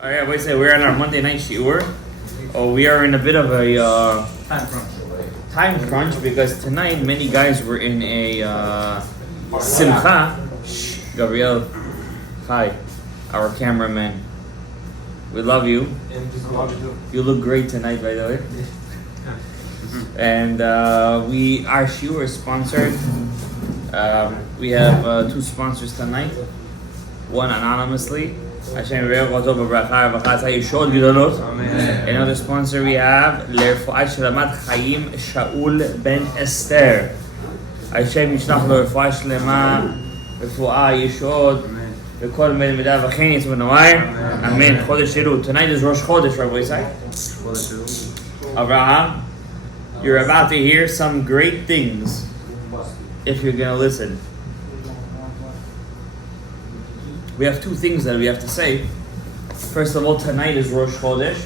All right, wait a second. We're on our Monday night shiur. Oh, we are in a bit of a time crunch because tonight many guys were in a simcha. Gabriel, hi, our cameraman. We love you. You look great tonight, by the way. And our shiur is sponsored. We have two sponsors tonight. One anonymously. Another sponsor we have לרפואת שלמת חיים שאול בן אסתר. השם ישלח לו רפואה שלמה, רפואה ישועות וכל מידע וכן יצאו בנוער. אמן. חודש אלול. Tonight is Rosh Chodesh, Rabbi Isai. Avraham, you're about to hear some great things if you're going to listen. We have two things that we have to say. First of all, tonight is Rosh Chodesh.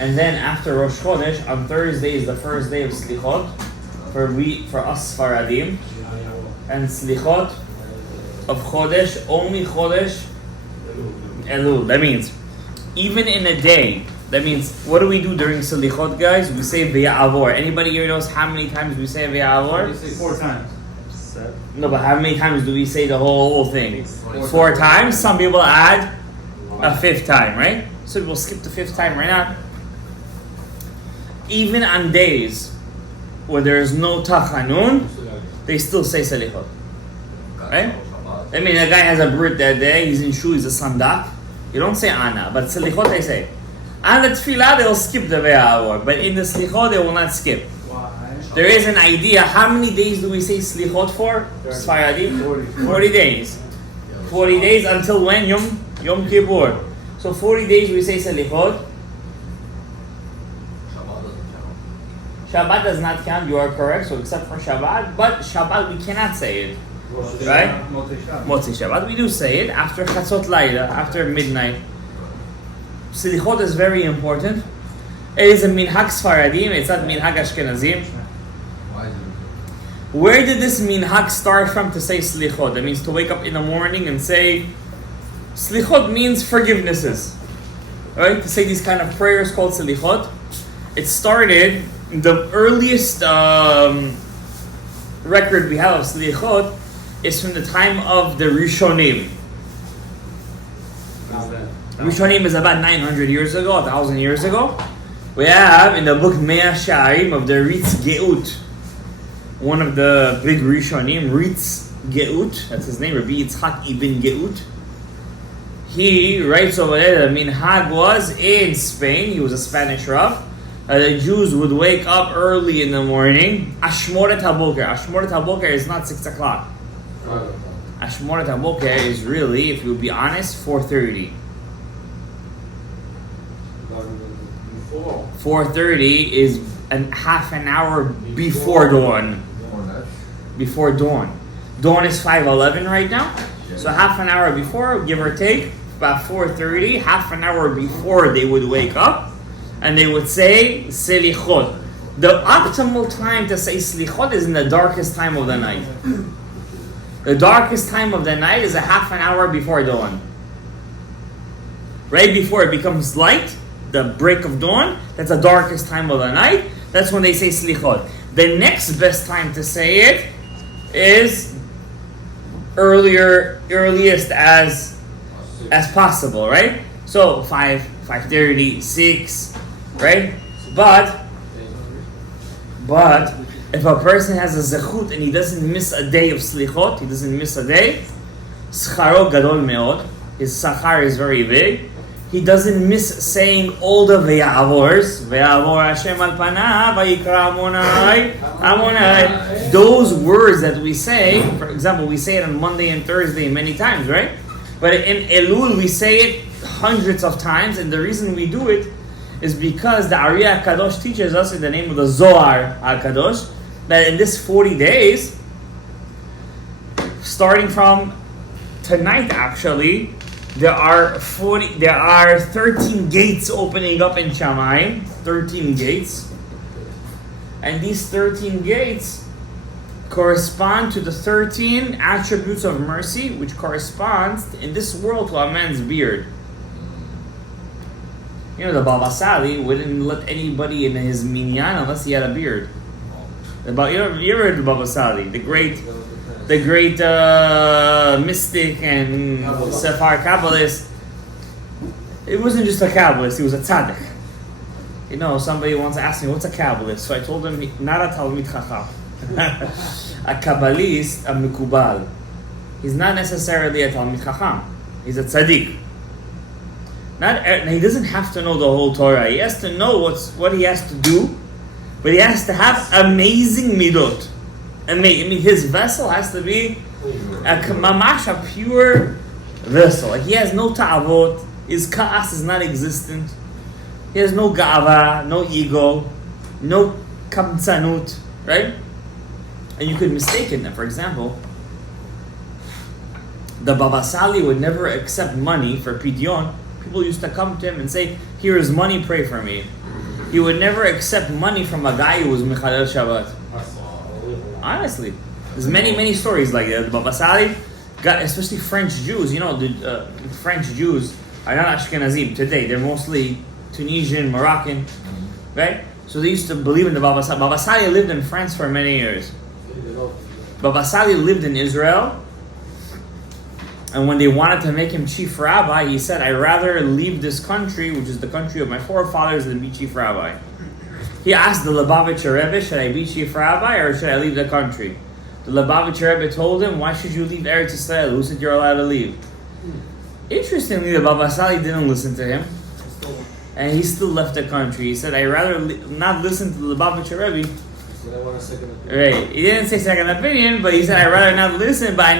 And then after Rosh Chodesh, on Thursday is the first day of Slichot for us Sfaradim. And Slichot of Chodesh, only Chodesh Elul. That means, even in a day, that means, what do we do during Selichot, guys? We say V'ya'avor. Anybody here knows how many times we say V'ya'avor? We say 4 times. No, but how many times do we say the whole thing? 4 times. Some people add a 5th time, right? So we'll skip the 5th time right now. Even on days where there is no tachanun, they still say Selichot, right? I mean, a guy has a brit that day, he's in shul, he's a sandak. You don't say Ana, but Selichot they say. On the tefillah, they'll skip the Ve'a'avor, but in the Slichot, they will not skip. There is an idea. How many days do we say Slichot for? Sfaradim? 40 days. 40 days until when? Yom Kippur. So 40 days we say Slichot. Shabbat does not count. You are correct. So except for Shabbat, but Shabbat we cannot say it, right? Motzei Shabbat we do say it after Chatzot Laila, after midnight. Slichot is very important. It is a minhag Sfaradim. It's not minhag Ashkenazim. Where did this minhag start from to say Slichot? That means to wake up in the morning and say Slichot means forgivenesses, right? To say these kind of prayers called Slichot. It started, the earliest record we have of Slichot is from the time of the Rishonim. Rishonim is about 900 years ago, 1,000 years ago. We have in the book Mea Sha'arim of the Ritz Geut, one of the big Rishonim, Ritz Geut, that's his name, Rabbi Yitzchak ibn Geut. He writes over there that minhag was in Spain, he was a Spanish Rav, the Jews would wake up early in the morning, Ashmoret HaBoker. Ashmoret HaBoker is not 6 o'clock. Ashmoret HaBoker is really, if you would be honest, 4:30. 4:30 is half an hour before dawn. Before dawn. Dawn is 5:11 right now. So half an hour before, give or take, about 4:30, half an hour before they would wake up, and they would say Selichot. The optimal time to say Slichot is in the darkest time of the night. The darkest time of the night is a half an hour before dawn. Right before it becomes light, the break of dawn, that's the darkest time of the night. That's when they say Slichot. The next best time to say it is earliest as possible, right? So 5:30, 6, right? But if a person has a zechut and he doesn't miss a day of Slichot, he doesn't miss a day, scharo gadol meod, his sachar is very big. He doesn't miss saying all the Ve'ya'avors. Ve'ya'avor Hashem al panav, vayikra Amonai. Those words that we say, for example, we say it on Monday and Thursday many times, right? But in Elul, we say it hundreds of times, and the reason we do it is because the Ari HaKadosh teaches us in the name of the Zohar HaKadosh that in this 40 days, starting from tonight actually, there are 13 gates opening up in Shamayim, 13 gates. And these 13 gates correspond to the 13 attributes of mercy, which corresponds in this world to a man's beard. You know, the Baba Sali wouldn't let anybody in his minyan unless he had a beard. You ever heard of Baba Sali, the great mystic and Sephar Kabbalist? It wasn't just a Kabbalist; he was a tzaddik. You know, somebody once asked me, "What's a Kabbalist?" So I told him, "Not a Talmid Chacham, a Kabbalist, a Mikubal. He's not necessarily a Talmid Chacham. He's a tzaddik. He doesn't have to know the whole Torah. He has to know what he has to do, but he has to have amazing midot. His vessel has to be a pure vessel. Like, he has no ta'avot. His ka'as is not existent. He has no ga'ava, no ego, no kamtsanut, right? And you could mistake it. For example, the Baba Sali would never accept money for pidyon. People used to come to him and say, "Here is money, pray for me." He would never accept money from a guy who was Mechalel Shabbat. Honestly, there's many stories like that. The Baba Sali got, especially French Jews. You know, the French Jews are not Ashkenazim today. They're mostly Tunisian, Moroccan, right? So they used to believe in the Baba Sali. Baba Sali lived in France for many years. Baba Sali lived in Israel. And when they wanted to make him chief rabbi, he said, "I'd rather leave this country, which is the country of my forefathers, than be chief rabbi." He asked the Lubavitcher Rebbe, "Should I be chief rabbi or should I leave the country?" The Lubavitcher Rebbe told him, "Why should you leave Eretz Yisrael? Who said you're allowed to leave?" Interestingly, the Baba Sali didn't listen to him. And he still left the country. He said, "I'd rather not listen to the Lubavitcher Rebbe." I want a second opinion. Right. He didn't say second opinion, but he said, "I'd rather not listen, but I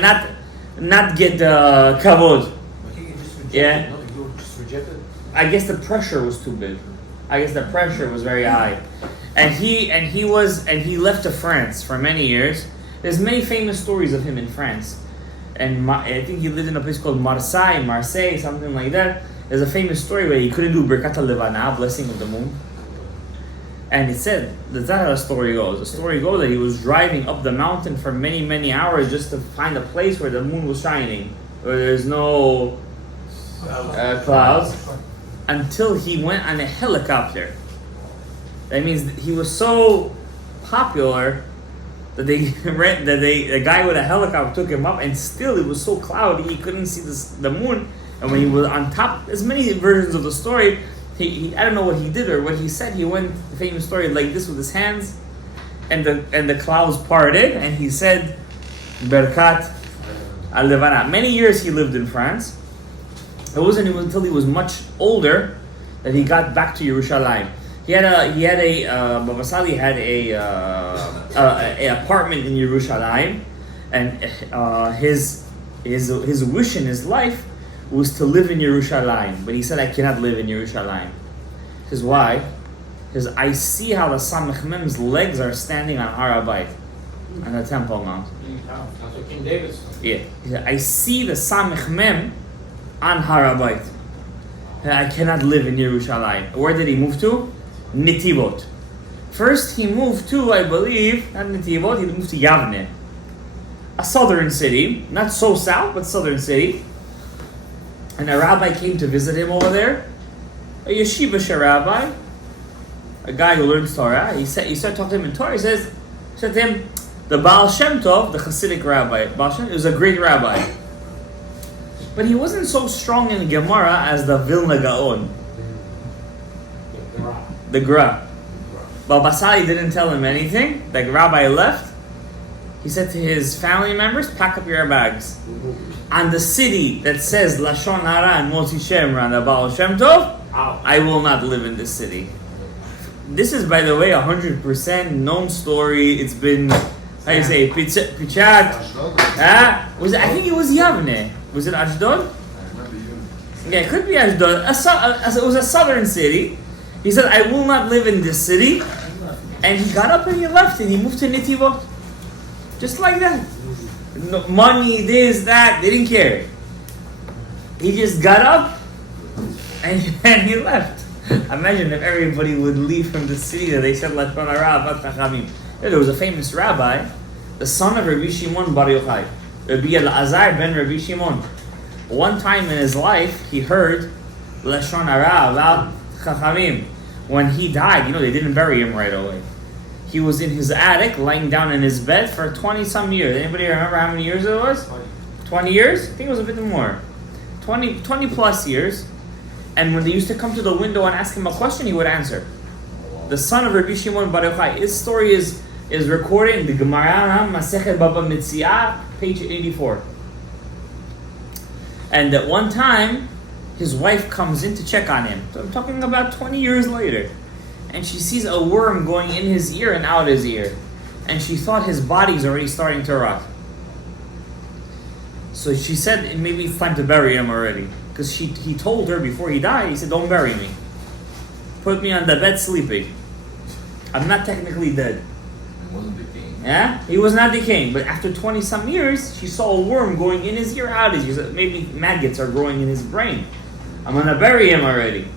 not get the kavod." But he just rejected. Yeah. No, you just rejected. I guess the pressure was too big. I guess the pressure was very high, and he left to France for many years. There's many famous stories of him in France, and I think he lived in a place called Marseille, something like that. There's a famous story where he couldn't do Birkat al-Levana, blessing of the moon. And it said, that's not how the story goes. The story goes that he was driving up the mountain for many hours just to find a place where the moon was shining, where there's no clouds, until he went on a helicopter. That means he was so popular that the guy with a helicopter took him up, and still it was so cloudy he couldn't see the moon. And when he was on top, there's many versions of the story. He I don't know what he did or what he said. He went, the famous story, like this with his hands, and the clouds parted, and he said, Berkat al-Levana. Many years he lived in France. It wasn't until he was much older that he got back to Yerushalayim. Baba Sali had a apartment in Yerushalayim, and his wish in his life was to live in Yerushalayim, but he said, "I cannot live in Yerushalayim." Because why? Because I see how the Samech Mem's legs are standing on Har HaBayit, on the Temple Mount. That's what King David said. Yeah, he said, I see the Samech Mem on Har HaBayit. I cannot live in Yerushalayim. Where did he move to? Netivot. First he moved to, I believe, not Netivot, he moved to Yavne, a southern city, not so south, but southern city. And a rabbi came to visit him over there, a yeshiva rabbi, a guy who learns Torah. He started talking to him in Torah. He said to him, the Baal Shem Tov, the Hasidic rabbi, Baal Shem, was a great rabbi, but he wasn't so strong in Gemara as the Vilna Gaon, the Gra. Baba Sali didn't tell him anything. The rabbi left. He said to his family members, "Pack up your bags." On the city that says Lashon Hara and Motzi Shem Ran, the Baal Shem Tov, I will not live in this city. This is, by the way, 100% known story. It's been, how you say, Pichat. I think it was Yavne. Was it Ashdod? Yeah, it could be Ashdod. It was a southern city. He said, "I will not live in this city." And he got up and he left and he moved to Netivot. Just like that. No, money, this, that, they didn't care. He just got up and he left. Imagine if everybody would leave from the city that they said Lashon Hara. There was a famous rabbi the son of Rabbi Shimon Bar Yochai, Rabbi Elazar ben Rabbi Shimon. One time in his life, he heard Lashon Hara about Chachamim. When he died, they didn't bury him right away. He was in his attic, lying down in his bed for 20-some years. Anybody remember how many years it was? 20 years? I think it was a bit more. 20 plus years. And when they used to come to the window and ask him a question, he would answer. The son of Rabbi Shimon Bar Yochai. His story is recorded in the Gemara, Masechet Baba Metzia, page 84. And at one time, his wife comes in to check on him. So I'm talking about 20 years later. And she sees a worm going in his ear and out his ear. And she thought his body's already starting to rot. So she said, maybe it's time to bury him already. Because he told her before he died, he said, don't bury me. Put me on the bed sleeping. I'm not technically dead. He wasn't decaying. Yeah? He was not decaying. But after 20-some years, she saw a worm going in his ear, out his ear. Maybe maggots are growing in his brain. I'm going to bury him already.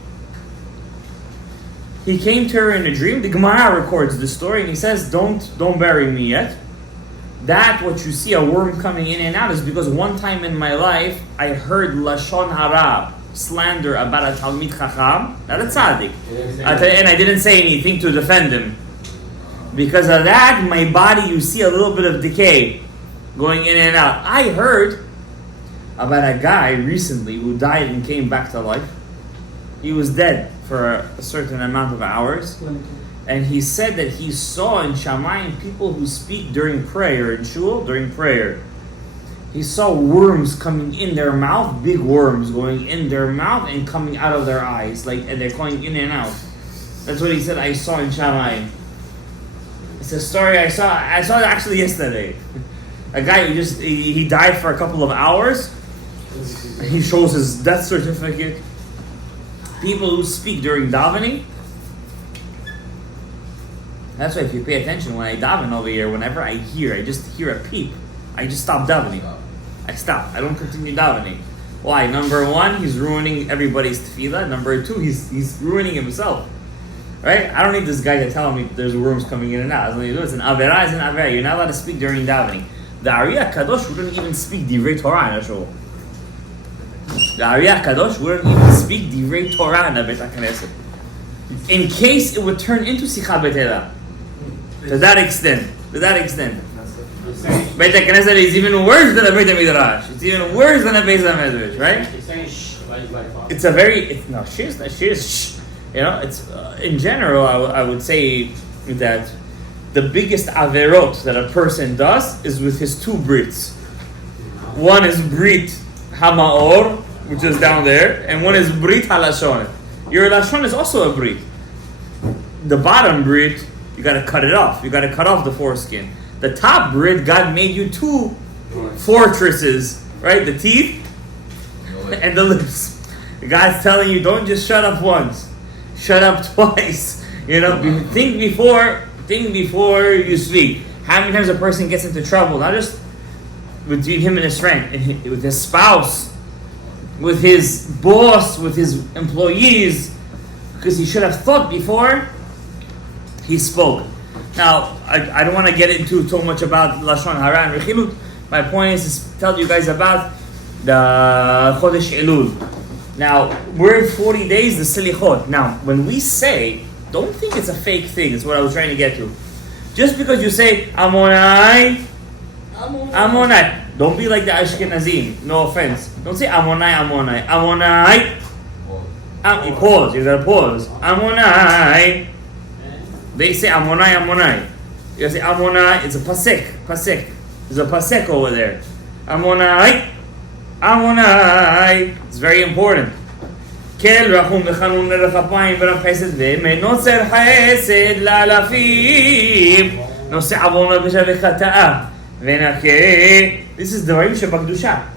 He came to her in a dream. The Gemara records the story and he says, don't bury me yet. That, what you see, a worm coming in and out, is because one time in my life, I heard Lashon Hara, slander about a Talmid Chacham, not a Tzaddik. And I didn't say anything to defend him. Because of that, my body, you see a little bit of decay going in and out. I heard about a guy recently who died and came back to life. He was dead for a certain amount of hours. And he said that he saw in Shamayim people who speak during prayer, in Shul, during prayer. He saw worms coming in their mouth, big worms going in their mouth and coming out of their eyes, and they're going in and out. That's what he said I saw in Shamayim. It's a story I saw it actually yesterday. A guy who he died for a couple of hours. He shows his death certificate. People who speak during davening. That's why if you pay attention, when I daven over here, whenever I just hear a peep, I just stop davening. I stop. I don't continue davening. Why? Number one, he's ruining everybody's tefillah. Number two, he's ruining himself. Right? I don't need this guy to tell me there's worms coming in and out. As long as you know it's an avera, it's an avera. You're not allowed to speak during davening. The Ariyah Kadosh wouldn't even speak divrei Torah in a shul. The Ariyah Kadosh wouldn't even speak divrei Torah in a Beit HaKnesset. In case it would turn into Sikha B'Teilah. To that extent. Beit HaKnesset is even worse than a Beit HaMidrash. It's even worse than a Beit HaMidrash, right? It's a very... Shh. It's in general, I would say that the biggest averot that a person does is with his two brits. One is Brit Hamaor, which is down there, and one is Brit HaLashon. Your Lashon is also a Brit. The bottom Brit, you got to cut it off. You got to cut off the foreskin. The top Brit, God made you two fortresses, right? The teeth and the lips. God's telling you, don't just shut up once. Shut up twice. Think before you speak. How many times a person gets into trouble, not just between him and his friend, with his spouse, with his boss, with his employees, because he should have thought before he spoke. Now, I don't want to get into too much about Lashon Hara and Rechilut. My point is to tell you guys about the Chodesh Elul. Now, we're in 40 days, the Selichot. Now, when we say, don't think it's a fake thing, it's what I was trying to get to. Just because you say, Amonai, don't be like the Ashkenazim, no offense. Don't say Amonai. Pause, you gotta pause. Amonai. They say Amonai. You gotta say Amonai, it's a pasek. There's a pasek over there. Amonai. It's very important. Kel rachum lechanun lerachapayim v'rav chesed ve'menotzer chesed la'alafim noseh avona b'shaveh chata'a v'nakeh. This is the Dvarim shebakdusha.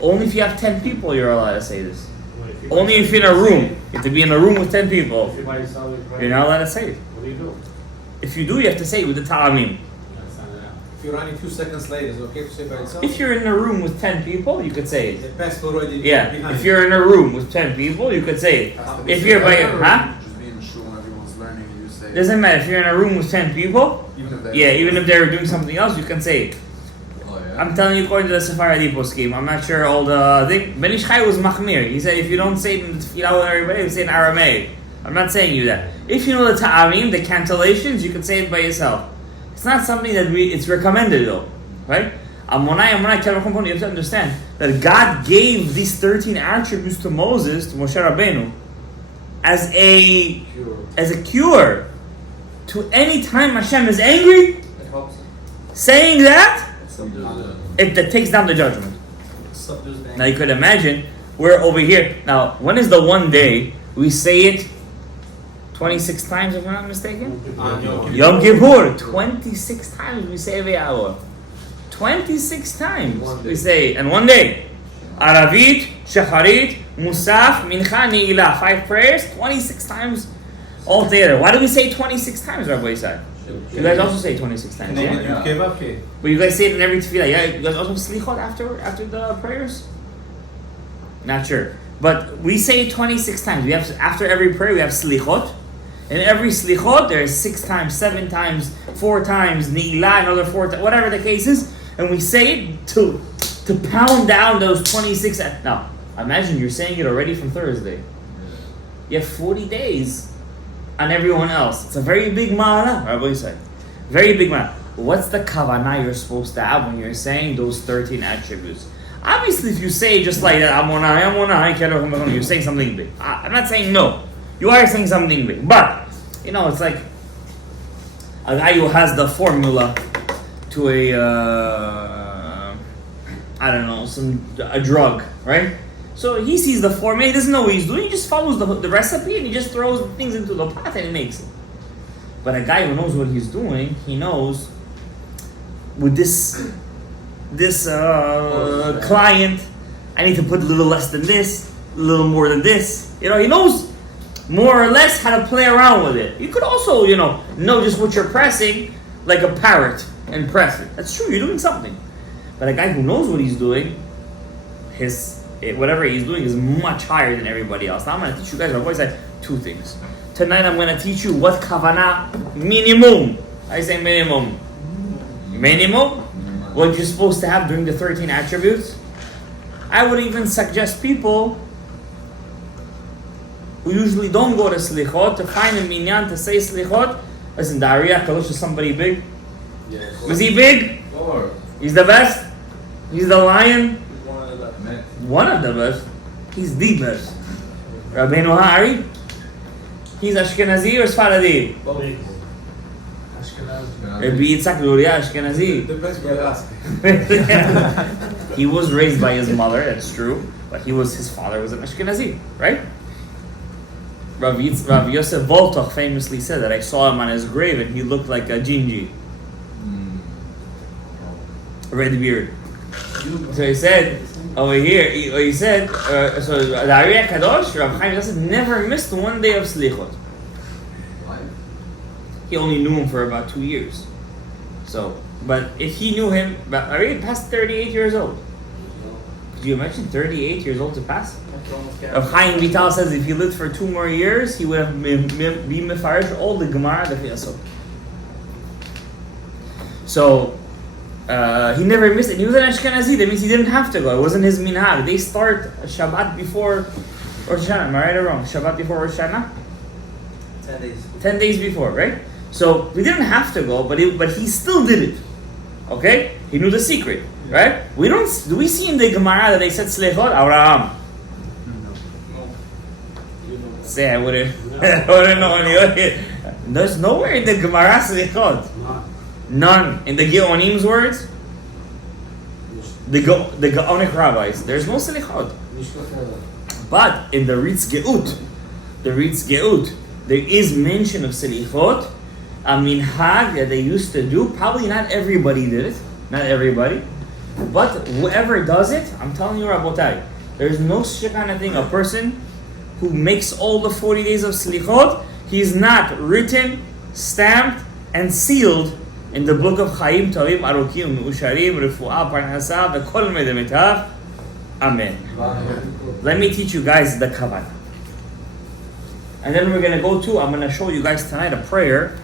Only if you have 10 people you're allowed to say this. Only if you're in a room. You have to be in a room with 10 people. You're not allowed to say it. What do you do? If you do, you have to say it with the ta'amim. If you're running 2 seconds late, is it okay to say by itself? If you're in a room with 10 people, you could say it. The past already Yeah, if you're in a room with 10 people, you could say it. If you're by... Just be in shul and everyone's learning and you say Doesn't matter if you're in a room with 10 people. Even if they're doing something else, you can say it. Oh, yeah. I'm telling you according to the Sephardi scheme. I'm not sure all the thing. Ben Ish Chai was machmir. He said if you don't say it in tefillah with everybody, you say it in Aramaic. I'm not saying you that. If you know the ta'amim, the cancellations, you can say it by yourself. It's not something that it's recommended though, right? You have to understand that God gave these 13 attributes to Moses, to Moshe Rabbeinu, as a cure to any time Hashem is angry. It helps. Saying that, It it takes down the judgment. Now you could imagine we're over here. Now, when is the one day we say it 26 times, if I'm not mistaken? Yom Kippur. 26 times we say every hour. 26 times we say, and one day. Aravit, Shacharit, Musaf, Mincha, Ne'ilah. 5 prayers, 26 times altogether. Why do we say 26 times, Rabbi Isai? You guys also say 26 times, yeah? But you guys say it in every tefillah. Yeah, you guys also Slichot after the prayers? Not sure. But we say it 26 times. We have after every prayer we have Slichot. In every Slichot there is 6 times, 7 times, 4 times, Ne'ilah, another 4 times, whatever the case is. And we say it to pound down those 26. Now, imagine you're saying it already from Thursday. You have 40 days on everyone else. It's a very big ma'ala, Rabbi said. Very big ma'ala. What's the kavanah you're supposed to have when you're saying those 13 attributes? Obviously, if you say just like that, you're saying something big. I'm not saying no. You are saying something big. But, it's like a guy who has the formula to a drug, right? So he sees the formula, he doesn't know what he's doing, he just follows the recipe and he just throws things into the pot and he makes it. But a guy who knows what he's doing, he knows with this client, I need to put a little less than this, a little more than this. He knows more or less how to play around with it. You could also, know just what you're pressing like a parrot and press it. That's true, you're doing something. But a guy who knows what he's doing, whatever he's doing is much higher than everybody else. Now I'm going to teach you guys, I've always said 2 things. Tonight I'm going to teach you what kavanah minimum. I say minimum. Minimum? What you're supposed to have during the 13 attributes. I would even suggest people who usually don't go to Slichot to find a minyan to say Slichot. Listen, the Ariyah Kadosh is somebody big. Yes. Was he big? Sure. He's the best? He's the lion? Amen. One of the best. He's the best. Rabbeinu Hari? He's Ashkenazi or Sfaradi? Rabbi Yitzhak Luria Ashkenazi. Depends what you're asking. He was raised by his mother, that's true. But his father was an Ashkenazi, right? Rav Yosef Voltoch famously said that I saw him on his grave and he looked like a Jinji. Red beard. So he said, over here, he said, so the Ariyah Kadosh, Rav Chaim Yosef never missed one day of Slichot. He only knew him for about 2 years. So, but if he knew him, but Ariyah passed 38 years old. Could you imagine 38 years old to pass? Rav Chaim Vital says if he lived for 2 more years, he would have been mefarish all the Gemara that he has. So, he never missed it. He was an Ashkenazi. That means he didn't have to go. It wasn't his minhag. They start Shabbat before Rosh Hashanah. Am I right or wrong? Shabbat before Rosh Hashanah? 10 days. 10 days before, right? So he didn't have to go, but he still did it. Okay? He knew the secret, right? Do we see in the Gemara that they said Slichot? Avraham. Say I wouldn't know. There's nowhere in the Gemara Slichot. None. In the Geonim's words, the Gaonic rabbis, there's no Selichot. But in the Ritz Geut, there is mention of Selichot, a minhag that they used to do. Probably not everybody did it. Not everybody. But whoever does it, I'm telling you, Rabotai, there's no such kind of thing. A person who makes all the 40 days of Selichot, he's not written, stamped, and sealed in the book of Chaim Tovim Arukim Meusharim Refuah Parnasa V'Kol Medemetav. Amen. Let me teach you guys the kavanah. And then we're going to go to, I'm going to show you guys tonight a prayer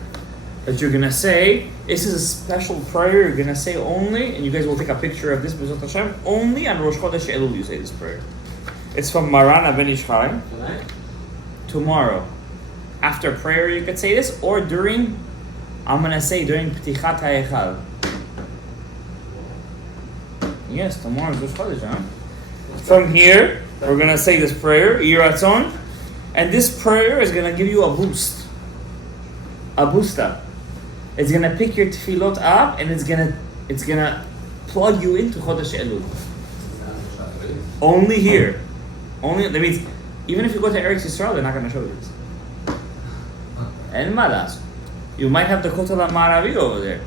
that you're going to say. This is a special prayer you're going to say only, and you guys will take a picture of this, B'ezrat Hashem, only on Rosh Chodesh Elul you say this prayer. It's from Maran Ben Ish Chai. Tonight? Tomorrow. After prayer you could say this, or during, I'm going to say during P'tichat HaEchal. Yes, tomorrow is Rosh Chodesh, huh? From here, we're going to say this prayer, Yiratzon, and this prayer is going to give you a boost. A booster. It's going to pick your tefillot up, and it's going to plug you into Chodesh Elul. Only here. Only, that means, even if you go to Eretz Yisrael, they're not going to show you this. And malas. You might have the Kotel HaMaravi over there.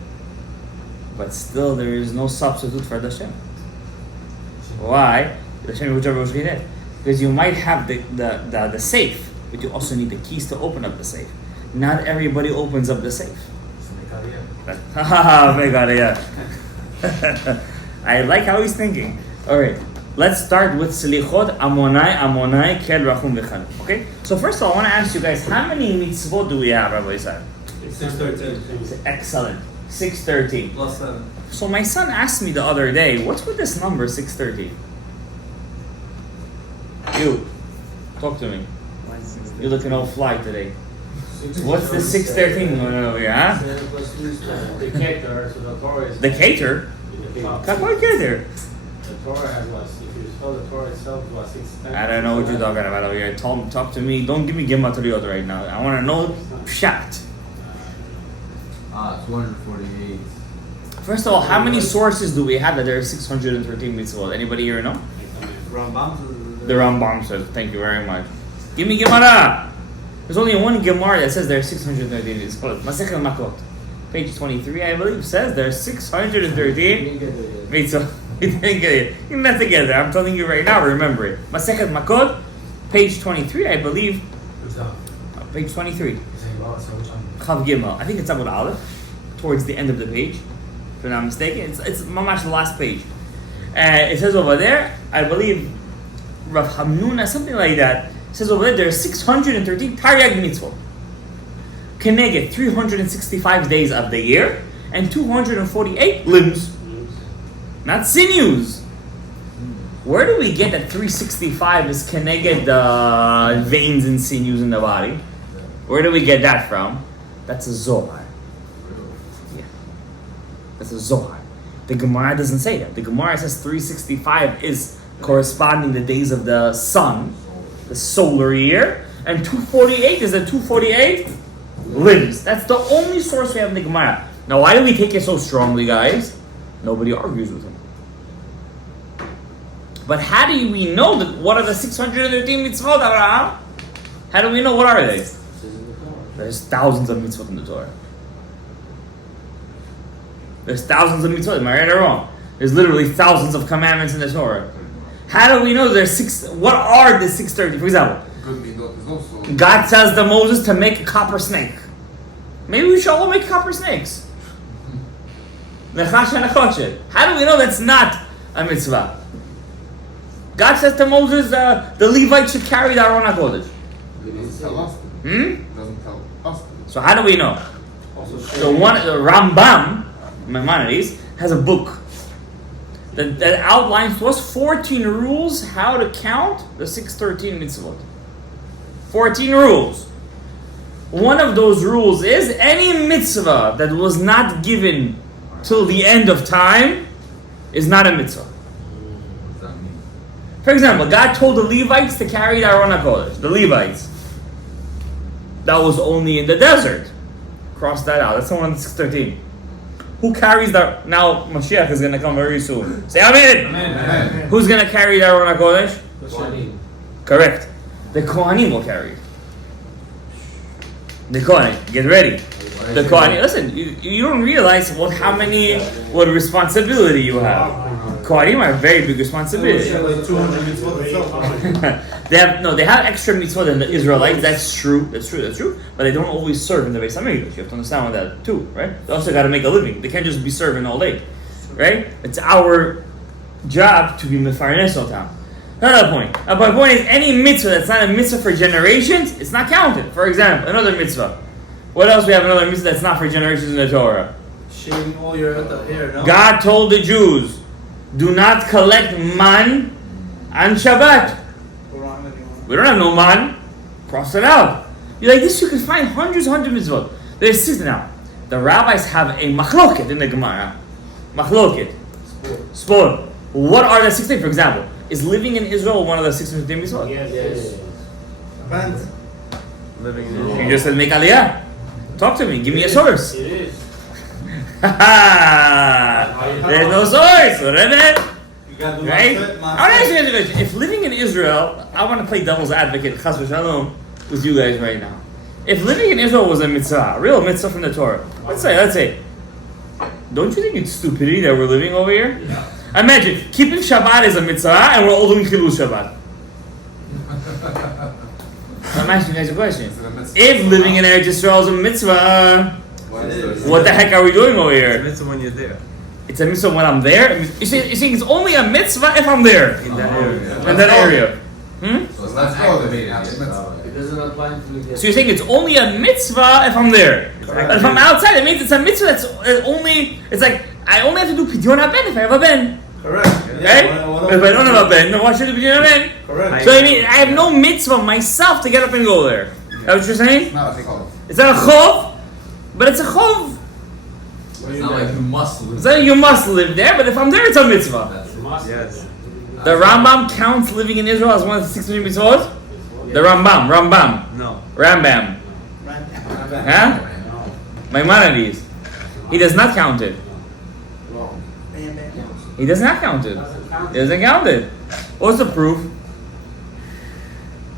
But still, there is no substitute for the Hashem. Why? Because you might have the safe, but you also need the keys to open up the safe. Not everybody opens up the safe. I like how he's thinking. Alright, let's start with Selichot, Amonai, Kel, Rachum, V'chanun. Okay? So first of all, I want to ask you guys, how many mitzvot do we have, Rabbi Yisrael? 613. Excellent. 613. Plus 7. So my son asked me the other day, what's with this number 613? You, talk to me. You're looking all fly today. What's the 613 going on over here, huh? The Keter, so the Torah is... The cater? Какой cater? The Torah has what? If you spell the Torah itself, what, 6? I don't know what you're talking about over here. Talk to me. Don't give me Gematriot right now. I want to know Pshat. 248. First of all, how many sources do we have that there are 613 mitzvot? Anybody here know? The Rambam says, thank you very much. Give me Gemara. There's only one Gemara that says there are 613 mitzvot. Masechet Makot. Page 23, I believe, says there are 613 mitzvot. You didn't get it. You're not together. I'm telling you right now, remember it. Masechet Makot, page 23, I believe. Page 23. Chav Gimel. I think it's Abud Aleph, towards the end of the page, if I'm not mistaken. It's mamash the last page. It says over there, I believe, Rav Hamnuna, something like that. It says over there are 613 Taryag mitzvot. Keneged 365 days of the year and 248 limbs. Not sinews. Where do we get that 365 is Keneged the veins and sinews in the body? Where do we get that from? That's a Zohar. Yeah. That's a Zohar. The Gemara doesn't say that. The Gemara says 365 is corresponding the days of the sun, the solar year, and 248 is the 248 limbs. That's the only source we have in the Gemara. Now, why do we take it so strongly, guys? Nobody argues with him. But how do we know that what are the 613 mitzvot, Abraham? How do we know what are they? There's thousands of mitzvot in the Torah. There's thousands of mitzvot. Am I right or wrong? There's literally thousands of commandments in the Torah. How do we know there's six? What are the 630? For example, God tells to Moses to make a copper snake. Maybe we should all make copper snakes. How do we know that's not a mitzvah? God says to Moses, the Levites should carry the Aron HaKodesh. Doesn't tell us. So how do we know? So the Rambam, Maimonides, has a book that outlines to us 14 rules how to count the 613 mitzvot. 14 rules. One of those rules is any mitzvah that was not given till the end of time is not a mitzvah. What does that mean? For example, God told the Levites to carry the Aron HaKodesh. The Levites. That was only in the desert. Cross that out. That's the one 613. Who carries the... Now, Mashiach is going to come very soon. Say Amen. Amen. Who's going to carry the Aron HaKodesh? Kohanim. Correct. The Kohanim will carry it. The Kohanim. Get ready. The Kohanim. Listen, you don't realize what responsibility you have. Kohanim are very big responsibility. Like 200 mitzvot itself. They have extra mitzvot than the Israelites. That's true. But they don't always serve in the Beis Hamikdash. You have to understand what that too, right? They also got to make a living. They can't just be serving all day, right? It's our job to be mefarnes otam. Another point. My point is any mitzvah that's not a mitzvah for generations, it's not counted. For example, another mitzvah. What else we have another mitzvah that's not for generations in the Torah? Shaving all your hair, no? God told the Jews, do not collect man on Shabbat. We don't have no man. Cross it out. You're like this, you can find hundreds mitzvot. There's six now. The rabbis have a machloket in the Gemara. Machloket. Spor. What are the 16? For example, is living in Israel one of the 16 mitzvot? Yes. Living in You just said make aliyah. Talk to me. Give me a source. It is. There's no source. Right? You gotta do Right? matzah, I want to ask you guys a question. If living in Israel, I want to play devil's advocate, chas v'shalom, with you guys right now. If living in Israel was a mitzvah, a real mitzvah from the Torah, let's say, don't you think it's stupidity that we're living over here? Yeah. Imagine, keeping Shabbat is a mitzvah and we're all doing Chilul Shabbat. I'm asking you guys a question. If living in Eretz Yisrael is a mitzvah, what the heck are we doing over It's a here? mitzvah when you're there. It's a mitzvah when I'm there? You're saying it's only a mitzvah if I'm there. In that area. In that area. So it's not activated. It doesn't apply to the So you're saying it's only a mitzvah if I'm there. But if I'm outside, it means it's a mitzvah that's only, it's like, I only have to do pidyon haben if I have a ben. Correct. Right? But if I don't have a ben, then why should I do pidyon haben? Correct. So I mean, I have no mitzvah myself to get up and go there. Is that what you're saying? Not a chov. It's not a chov, but it's a chov. It's not like you must live. So you must live there, but if I'm there, it's a mitzvah. Yes. The Rambam counts living in Israel as one of the 600 mitzvot? The Rambam. No. Rambam. Huh? Maimonides. He does not count it. He does not count it. He doesn't count it. What's the proof?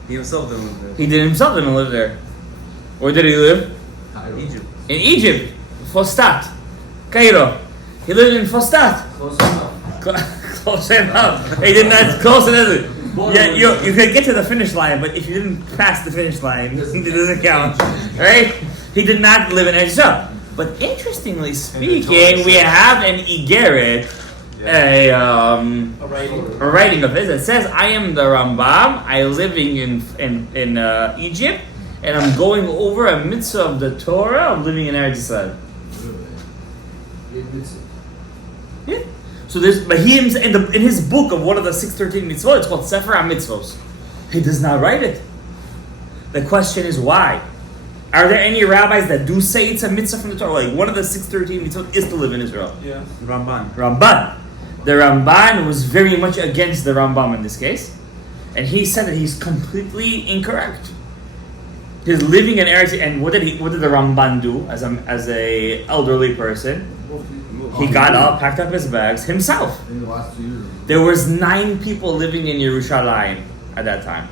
He himself didn't live there. He himself didn't live there. Where did he live? Egypt. In Egypt. Fostat. Cairo. He lived in Fostat. Close enough. Close enough. He did not close enough. Yeah, you could get to the finish line, but if you didn't pass the finish line, it doesn't count. Right? He did not live in Egypt. But interestingly speaking, we have an Igeret, a writing of his that says, I am the Rambam, I living in Egypt, and I'm going over a mitzvah of the Torah of living in Eretz Yisrael. Yeah. So but he in his book of one of the 613 mitzvot, it's called Sefer HaMitzvos. He does not write it. The question is why? Are there any rabbis that do say it's a mitzvah from the Torah? Like one of the 613 mitzvot is to live in Israel. Yeah. Ramban. The Ramban was very much against the Rambam in this case, and he said that he's completely incorrect. He's living in Eretz, and what did the Ramban do as a elderly person? He got up, packed up his bags himself. In the last 2 years. There was 9 people living in Yerushalayim at that time.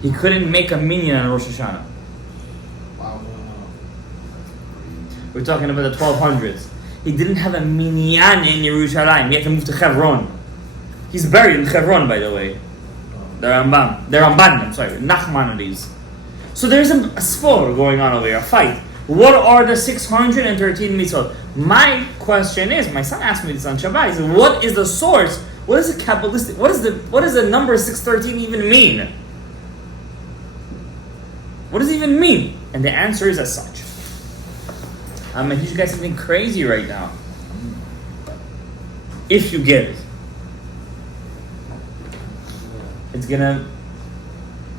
He couldn't make a minyan on Rosh Hashanah. Wow. We're talking about the 1200s. He didn't have a minyan in Yerushalayim. He had to move to Hebron. He's buried in Hebron, by the way. The Ramban, Nachmanides. So there's a spor going on over here, a fight. What are the 613 mitzvot? My question is, my son asked me this on Shabbat. He said, what is the source? What is the Kabbalistic? What does the number 613 even mean? What does it even mean? And the answer is as such. I'm gonna teach you guys something crazy right now. If you get it, it's gonna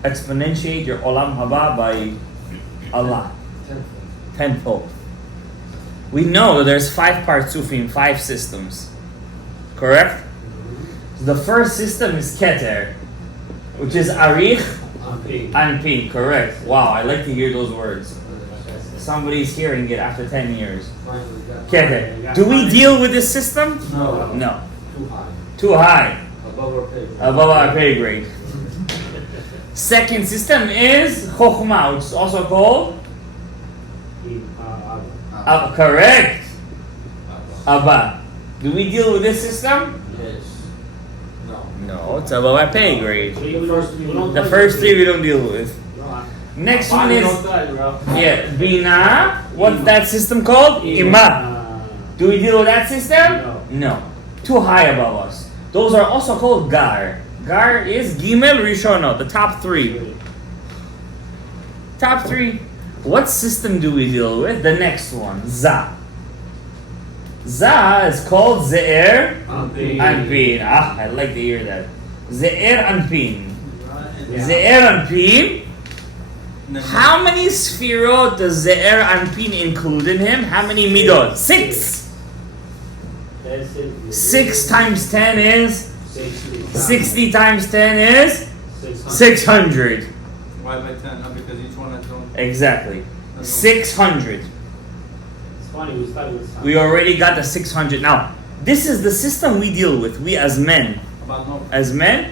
exponentiate your olam haba by a lot. Tenfold. We know that there's 5 partsufim, 5 systems. Correct? The first system is Keter, which is Arich Anpin. Correct. Wow, I like to hear those words. Somebody's hearing it after 10 years. Keter. Do we deal with this system? No. No. Too high. Too high. Above our pay grade. Above our pay grade. Second system is Chokhmah, which is also called correct. Abba. Do we deal with this system? Yes. No, it's above our pay grade. The first 3 we don't deal with. Next one is Bina. What's that system called? Ima. Do we deal with that system? No. Too high above us. Those are also called gar. Gar is Gimel Rishonot, the top three. Top three. What system do we deal with? The next one, Za. Za is called Ze'er Anpin. I like to hear that. Ze'er Anpin. Ze'er Anpin. How many sfirot does Ze'er Anpin include in him? How many midot? 6. 6 times 10 is? 60 times 10 is? 600. Why by 10? No, because each one has its own. Exactly. 600. It's funny, we started with We already got the 600. Now, this is the system we deal with. We as men. About no. As men,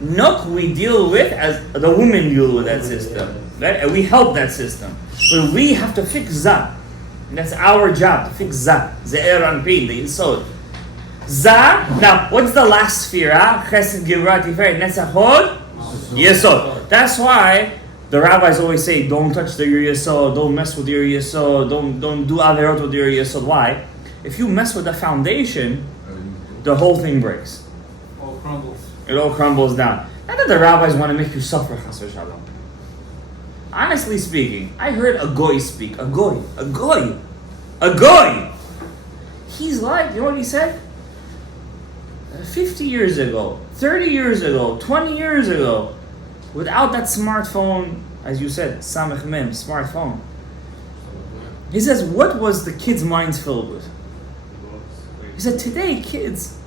Nuk we deal with as the women deal with that system. Right? And we help that system. But we have to fix Za. And that's our job, to fix Za. Ze'er Anpin, the Yisod. Za, now, what's the last sphera? Chesed, Gevurah, Tiferet, Netzach, Hod? Yisod. That's why the rabbis always say, don't touch the Yisod, don't mess with your Yisod, don't do Averot with your Yisod. Why? If you mess with the foundation, the whole thing breaks. All crumbles. It all crumbles down. Not that the rabbis want to make you suffer, Chas v'Shalom. Honestly speaking, I heard a goy speak. A goy. He's like, you know what he said? 50 years ago, 30 years ago, 20 years ago, without that smartphone, as you said, Samech Mem, smartphone. He says, what was the kids' minds filled with? He said, today kids,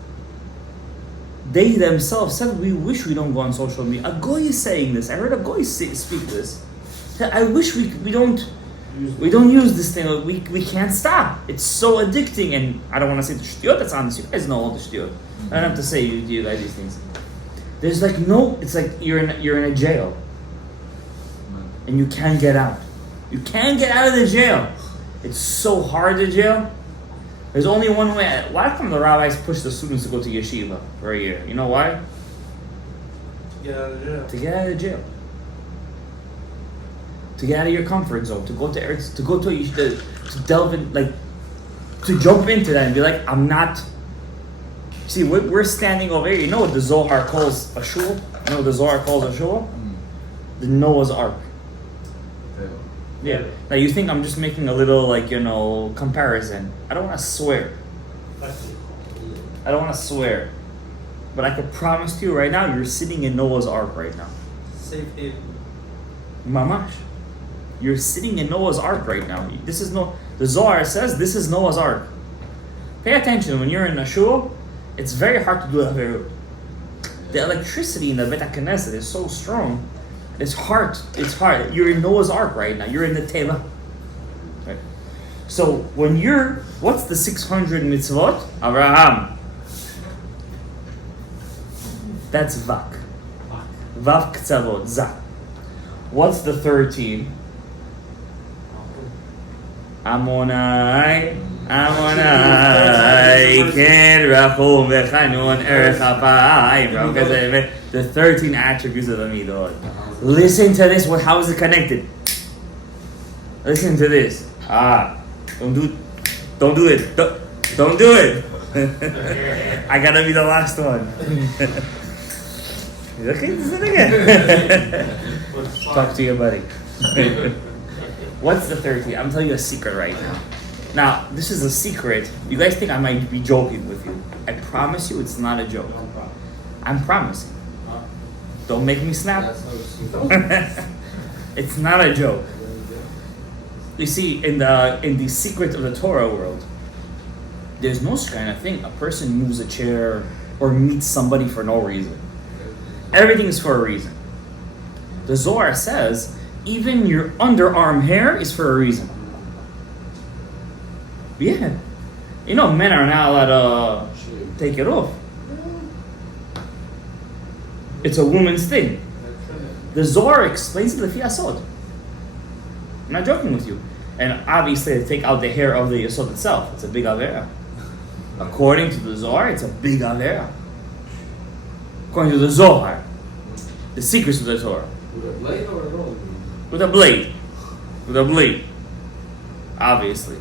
they themselves said, we wish we don't go on social media. A goy is saying this. I heard a goy speak this. I wish we don't use this thing. We can't stop. It's so addicting, and I don't want to say the shtiyot that's on this. You guys know all the shtiyot. I don't have to say you guys these things. There's like no. It's like you're in a jail, and you can't get out. You can't get out of the jail. It's so hard to jail. There's only one way. Why come the rabbis push the students to go to yeshiva for a year? You know why? Get out of jail. To get out of jail. To get out of your comfort zone, to go to Eretz, to delve in, like, to jump into that and be like, I'm not. See, we're standing over here. You know what the Zohar calls a shul? You know what the Zohar calls a shul? The Noah's Ark. Yeah. Now you think I'm just making a little, like, comparison. I don't want to swear. But I could promise to you right now, you're sitting in Noah's Ark right now. Safe haven. Mamash. You're sitting in Noah's Ark right now. The Zohar says this is Noah's Ark. Pay attention, when you're in a shul, it's very hard to do Averut. The electricity in the Bet HaKnesset is so strong. It's hard. You're in Noah's Ark right now. You're in the Teva. Right? So what's the 600 mitzvot? Abraham. That's Vak. Vav Ktsavot, Za. What's the 13? Amonai, Ken Rachum Vechanun Erech Apayim. The 13 attributes of the Midot. Listen to this. How is it connected? Listen to this. Don't do it. Don't do it. I gotta be the last one. Okay, listen again. Talk to your buddy. What's the 13? I'm telling you a secret right now. Now, this is a secret. You guys think I might be joking with you. I promise you it's not a joke. I'm promising. Don't make me snap. It's not a joke. You see, in the secret of the Torah world, there's no kind of thing. A person moves a chair or meets somebody for no reason. Everything's for a reason. The Zohar says even your underarm hair is for a reason. Yeah. Men are not allowed to take it off. It's a woman's thing. The Zohar explains it Lefi Yasod. I'm not joking with you. And obviously they take out the hair of the Yasod itself. It's a big Avera. According to the Zohar, it's a big Avera. According to the Zohar. The secrets of the Torah. With a blade or a roll? With a blade. With a blade. Obviously.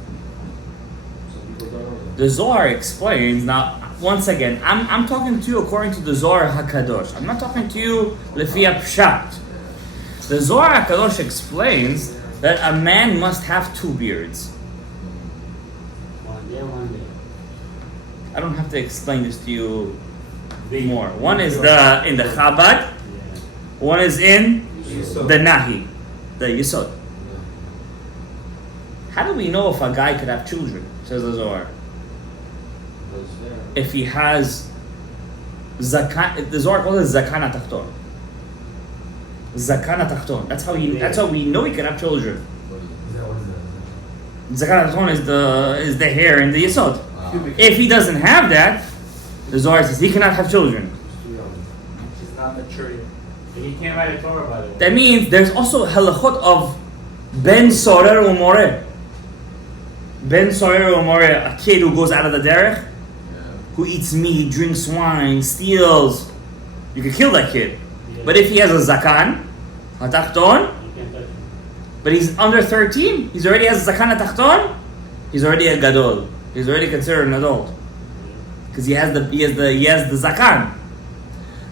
Some people don't know that. The Zohar explains, now, once again, I'm talking to you according to the Zohar HaKadosh. I'm not talking to you Lefi Pshat. The Zohar HaKadosh explains that a man must have two beards. One day. I don't have to explain this to you Big. more. One is in the Chabad, Yeah. one is in Yisod. the Nahi, the Yisod. How do we know if a guy could have children? Says the Zohar. Was there. If he has zakan, the Zohar calls it zakan atachton. Zakan atachton. That's how we know he can have children. Zakan atachton is the hair in the Yisod. If he doesn't have that, the Zohar says he cannot have children. He's not mature yet. And he can't write a Torah, by the way. That means there's also halachot of ben sorer umore. Ben sorer umore, a kid who goes out of the derech, who eats meat, drinks wine, steals. You could kill that kid. Yeah. But if he has a zakan, hatachton, You can't touch him. but he's under 13, he's already has a zakan hatachton, he's already a gadol. He's already considered an adult because he has the zakan.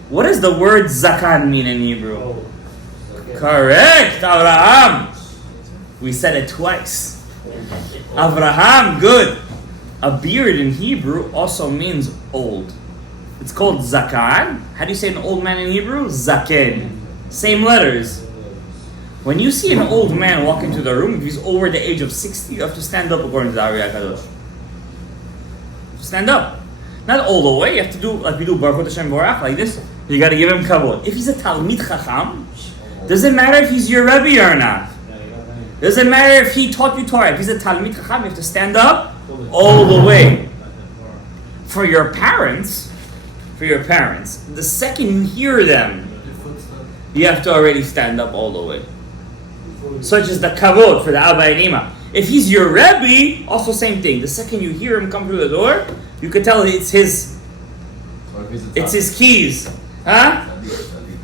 What does the word zakan mean in Hebrew? Oh. Okay. Correct, Abraham. We said it twice. Abraham, good. A beard in Hebrew also means old. It's called zakan. How do you say an old man in Hebrew? Zaken. Same letters. When you see an old man walk into the room, if he's over the age of 60, you have to stand up according to the Ari HaKadosh. Stand up. Not all the way. You have to do like we do Baruch Hashem Borach, like this. You got to give him kavod. If he's a Talmid Chacham, doesn't matter if he's your Rebbe or not. Doesn't matter if he taught you Torah. If he's a Talmid Chacham, you have to stand up all the way. For your parents, the second you hear them, you have to already stand up all the way. Such as the kavod for the Abba and Ima. If he's your Rebbe, also same thing. The second you hear him come through the door, you can tell it's his keys. Huh?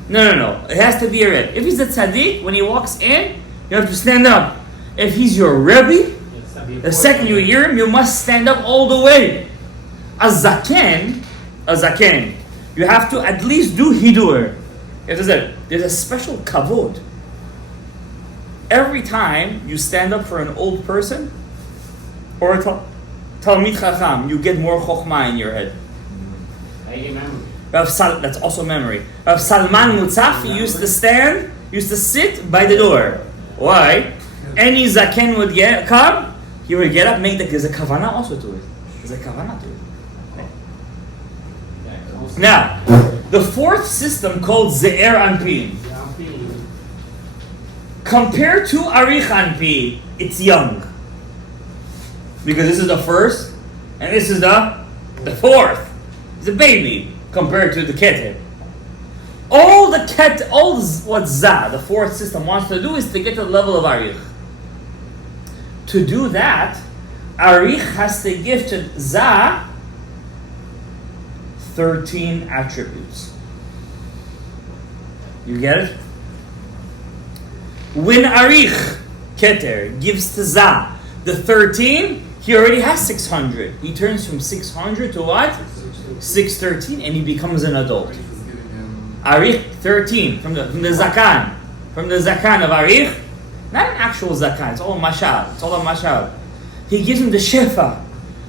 No. It has to be a Rebbe. If he's a tzaddik, when he walks in, you have to stand up. If he's your Rebbe, the second you hear him, you must stand up all the way. A zaken, you have to at least do hidur. There's a special kavod. Every time you stand up for an old person or a Talmid Chacham, you get more chokhmah in your head. I remember. That's also memory. Salman Mutzaf, he used to sit by the door. Why? Any zaken would come, he would get up, there's a kavanah also to it. There's a kavanah to it. Now, the fourth system called Ze'er Anpin. Compared to Arich Anpi, it's young. Because this is the first, and this is the fourth. It's a baby compared to the Keter. All what Za, the fourth system, wants to do is to get to the level of Arich. To do that, Arich has to give to Za 13 attributes. You get it? When Arich Keter gives to Za the 13, he already has 600. He turns from 600 to what? 613, and he becomes an adult. Arich 13 from the Zakan. From the Zakan of Arich, not an actual Zakan, it's all a Mashal. He gives him the Shefa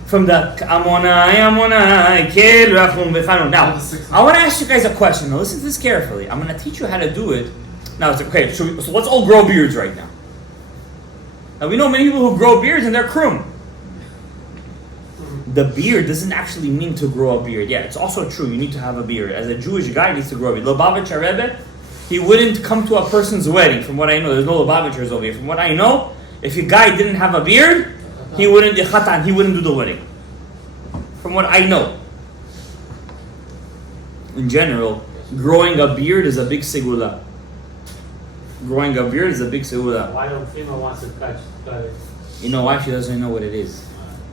from the Amonai, Kel Rachum Bechanu. Now, I want to ask you guys a question. Now, listen to this carefully. I'm going to teach you how to do it. Now, it's okay. So let's all grow beards right now. Now, we know many people who grow beards and they're krum. The beard doesn't actually mean to grow a beard. Yeah, it's also true. You need to have a beard. As a Jewish guy, he needs to grow a beard. Lubavitcher Rebbe, he wouldn't come to a person's wedding. From what I know, there's no Lubavitchers over here. From what I know, if a guy didn't have a beard, he wouldn't do the wedding. From what I know. In general, growing a beard is a big segula. Growing a beard is a big segula. Why don't female wants to cut it? You know why? She doesn't know what it is.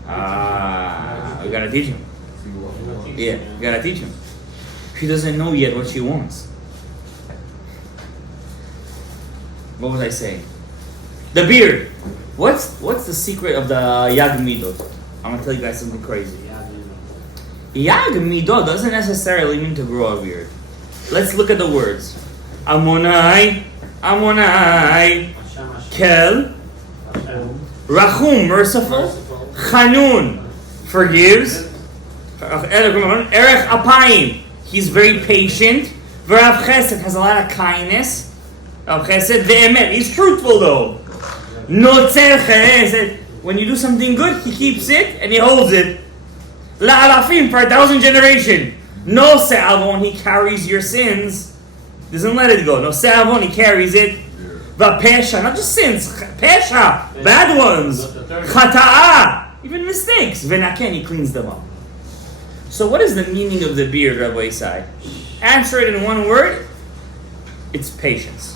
We gotta teach him. Yeah, we gotta teach him. She doesn't know yet what she wants. What was I saying? The beard. What's the secret of the Yag Midot? I'm gonna tell you guys something crazy. Yag Mido doesn't necessarily mean to grow a beard. Let's look at the words. Amonai, Amonai, Hashem, Hashem. Kel, Hashem. Rachum, merciful, Merciful. Chanun, forgives, Erech Apayim, he's very patient, V'Rav Chesed has a lot of kindness, Rav Chesed Ve'emet, he's truthful though. Notzer Chesed, when you do something good, he keeps it and he holds it. La'alafim, for 1,000 generations. No se'avon, he carries your sins, doesn't let it go. No se'avon, he carries it. Va'pesha, not just sins, pesha, bad ones. Chata'a, even mistakes. Ve'naken, he cleans them up. So what is the meaning of the beard, Rabbi Isai? Answer it in one word. It's patience.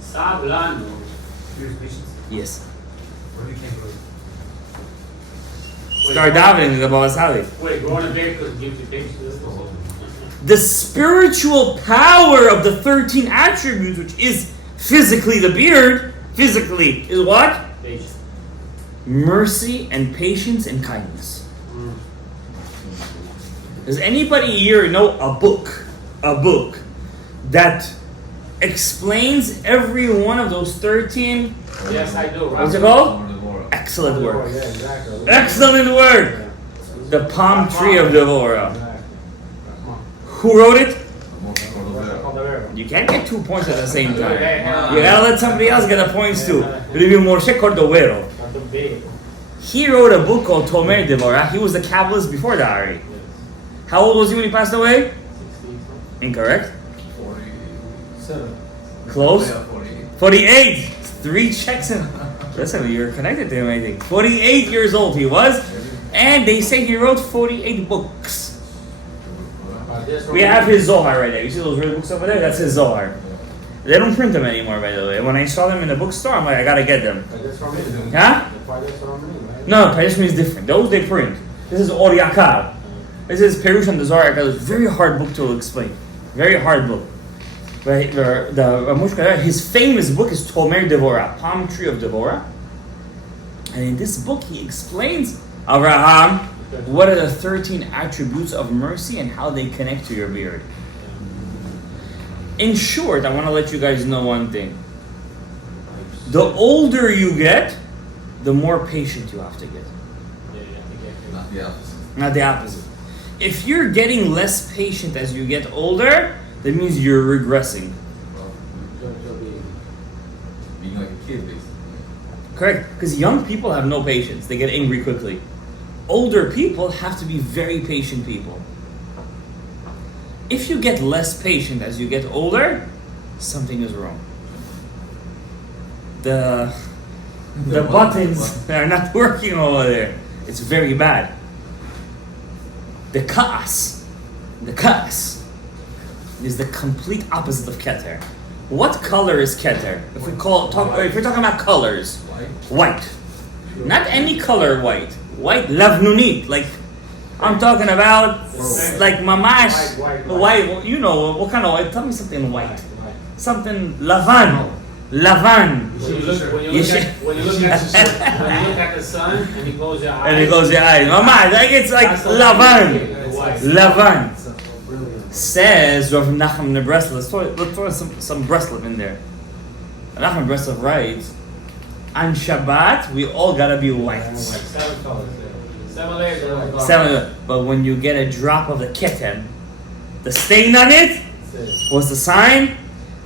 Sablanu. Here's patience. Yes. Where do you came from? Start davening the Baba Sali. Wait, growing a beard could give you patience. The spiritual power of the 13 attributes, which is physically the beard, physically is what? Patience. Mercy and patience and kindness. Does anybody here know a book that explains every one of those 13? Yes, I do. What's it called? Excellent work. Yeah, exactly. Excellent work. The palm tree of Devorah. Exactly. Who wrote it? Cordovero. You can't get 2 points at the same time. Yeah. You gotta let somebody else get the points too. Maybe Moshe Cordovero. Got the big. He wrote a book called Tomer Devorah. He was the Kabbalist before the Ari. How old was he when he passed away? 60. Incorrect. 7. Close. 48. 48. 3 checks in. Listen, you're connected to him, I think. 48 years old he was. And they say he wrote 48 books. We have his Zohar right there. You see those red books over there? That's his Zohar. They don't print them anymore, by the way. When I saw them in the bookstore, I'm like, I gotta get them. Huh? No, Parishm is different. Those they print. This is Or Yakar. This is Perush and the Zohar. It's a very hard book to explain. Very hard book. But his famous book is Tomer Devorah, Palm Tree of Devorah. And in this book, he explains, Abraham, what are the 13 attributes of mercy and how they connect to your beard. In short, I want to let you guys know one thing. The older you get, the more patient you have to get. Not the opposite. Not the opposite. If you're getting less patient as you get older, that means you're regressing. Being like a kid, basically. Correct? Because young people have no patience. They get angry quickly. Older people have to be very patient people. If you get less patient as you get older, something is wrong. The buttons are not working over there. It's very bad. The ka'as is the complete opposite of keter. What color is keter? If we're talking about colors, white. Not any color white. White, lavnunit. Like, I'm talking about, like mamash, white. You know, what kind of white? Tell me something white. Something lavan. Lavan. When you look at the sun and it goes your eyes. And it goes your eyes. Mama, like it's like lavan. Lavan. Says Rav Nachman the Breslov. Let's throw some Breslov in there. Nachman Breslov writes, on Shabbat we all gotta be white. 7 colors. 7 layers. 7. But when you get a drop of the keten, the stain on it was the sign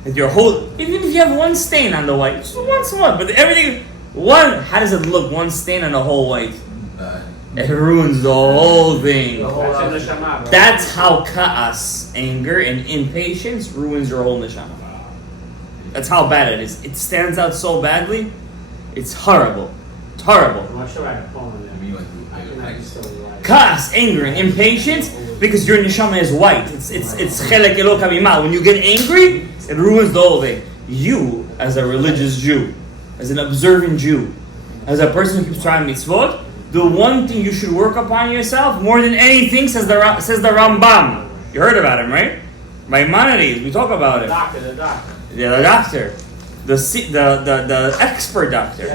that your whole. Even if you have one stain on the white, just one, but everything. One. How does it look? One stain on the whole white. It ruins the whole thing. That's how ka'as, anger, and impatience ruins your whole neshama. That's how bad it is. It stands out so badly. It's horrible. It's horrible. I'm not sure I have a poem in there. Ka'as, anger, and impatience, because your neshama is white. It's chelek eloka mimah. When you get angry, it ruins the whole thing. You, as a religious Jew, as an observant Jew, as a person who keeps trying mitzvot, the one thing you should work upon yourself more than anything, says the Rambam. You heard about him, right? Maimonides, we talk about it. The doctor. Yeah, the doctor. the expert doctor.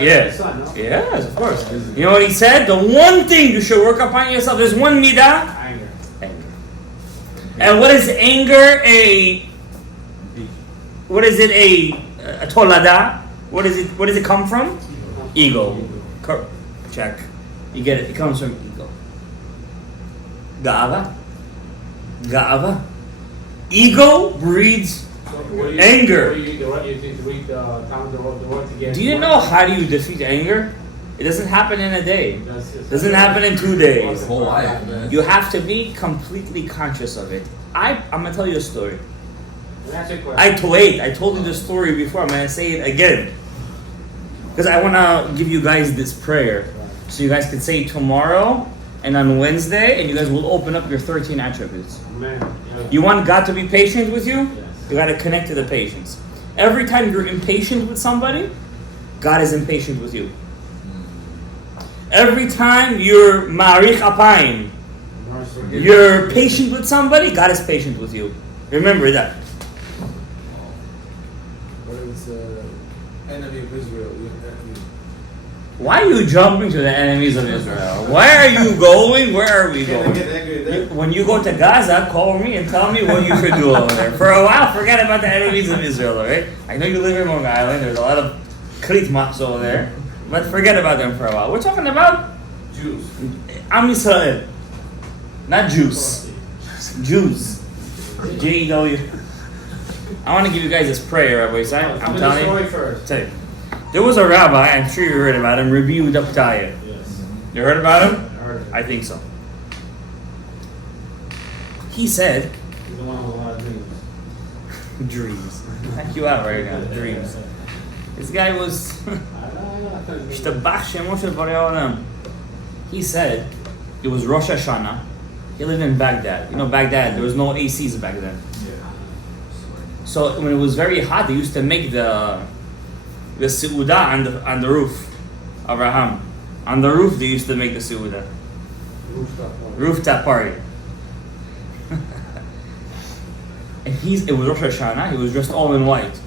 Yeah. Yes, of course. You know what he said? The one thing you should work upon yourself. There's one midah. Anger. Anger. And what is anger? What is it? A tolada? What is it? What does it come from? Ego. Check. You get it. It comes from ego. Ga'ava. Ego breeds anger. Do you know how do you defeat anger? It doesn't happen in a day. It doesn't happen in 2 days. Whole life, man. You have to be completely conscious of it. I'm gonna tell you a story. I told you the story before. I'm gonna say it again because I wanna give you guys this prayer, so you guys can say it tomorrow and on Wednesday, and you guys will open up your 13 attributes. You want God to be patient with you? You got to connect to the patience. Every time you're impatient with somebody, God is impatient with you. Every time you're ma'arich apayim, you're patient with somebody, God is patient with you. Remember that. What is enemy of Israel? Why are you jumping to the enemies of Israel? Why are you going? Where are we Can I going? get angry there? When you go to Gaza, call me and tell me what you should do over there. For a while, forget about the enemies of Israel, alright? I know you live in Long Island, there's a lot of Kritmas over there, but forget about them for a while. We're talking about Jews. Am Yisrael, not Jews. Jews. J-E-W. I want to give you guys this prayer, Rabbi Isai. I'm telling you. Tell you. There was a rabbi, I'm sure you heard about him, Rabbi Yehuda Ptaya. Yes. You heard about him? I heard it. I think so. He said, He's the one with a lot of dreams. dreams. Thank you out right now, dreams. This guy was, he said, it was Rosh Hashanah. He lived in Baghdad. You know Baghdad, there was no ACs back then. So when it was very hot, they used to make the seudah on the roof. Abraham. On the roof they used to make the seudah. Rooftop party. And it was Rosh Hashanah, he was dressed all in white.